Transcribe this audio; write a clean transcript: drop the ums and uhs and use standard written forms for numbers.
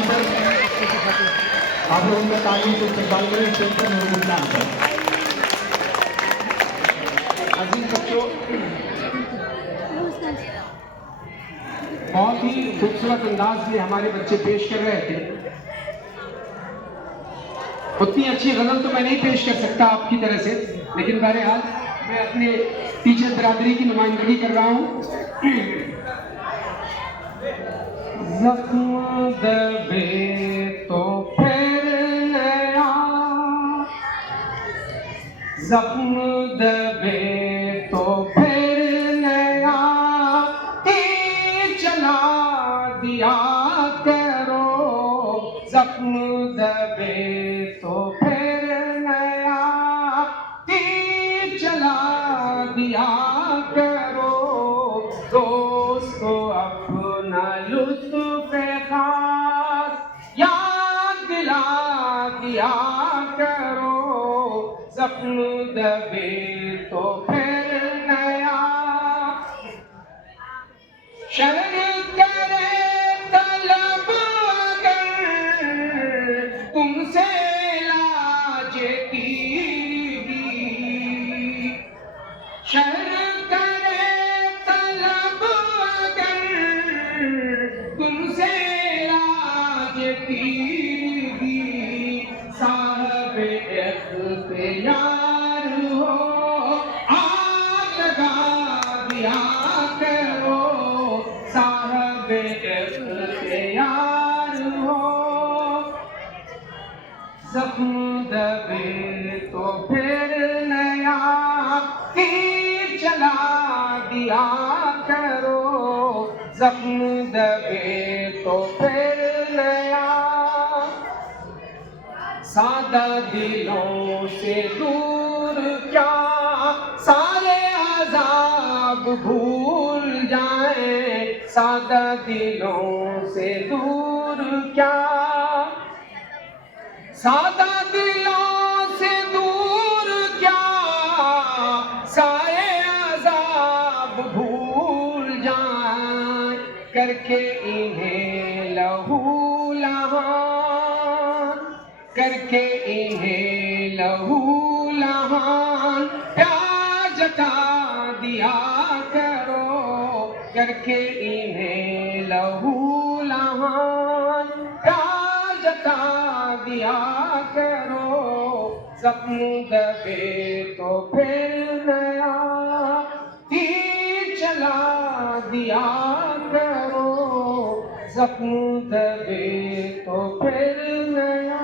पर आप लोग उनका तालीम से इस्तेमाल करें। स्टेज पर नूरुल इस्लाम सर। अजीज बच्चों, बहुत ही खूबसूरत अंदाज में हमारे बच्चे पेश कर रहे थे। उतनी अच्छी गजल तो मैं नहीं पेश कर सकता आपकी तरह से, लेकिन बहरहाल मैं अपने टीचर बिरादरी की नुमाइंदगी कर रहा हूँ। जख्म दबे तो फिर नया, जख्म दबे तो फिर नया, तीर चला दिया करो। जख्म दबे तो फिर नया, तीर चला दिया करो। दोस्तों अपना लुत्फ खास याद दिला दिया करो। जख्म दबे तो फिर नया, शरण करे तलब अगर तुमसे लाज कीगी। शरण करे तलब अगर तुमसे लाज कीगी। साहब इख्तियार हो आग लगा दिया करो। साहब इख्तियार हो, जख्म दबे तो फिर नया, तीर चला दिया करो। जख्म दबे तो फिर नया, सादा दिलों से दूर क्या सारे अज़ाब भूल जाएं। सादा दिलों से दूर क्या, सादा दिलों से दूर क्या सारे अज़ाब भूल जाएं। करके इन्हें लहू लहान, करके इन्हें लहू लहान, प्यार जता दिया करो। करके इन्हें लहू लहान, प्यार जता दिया करो। जख्म दबे तो फिर नया, तीर चला दिया करो। जख्म दबे तो फिर नया।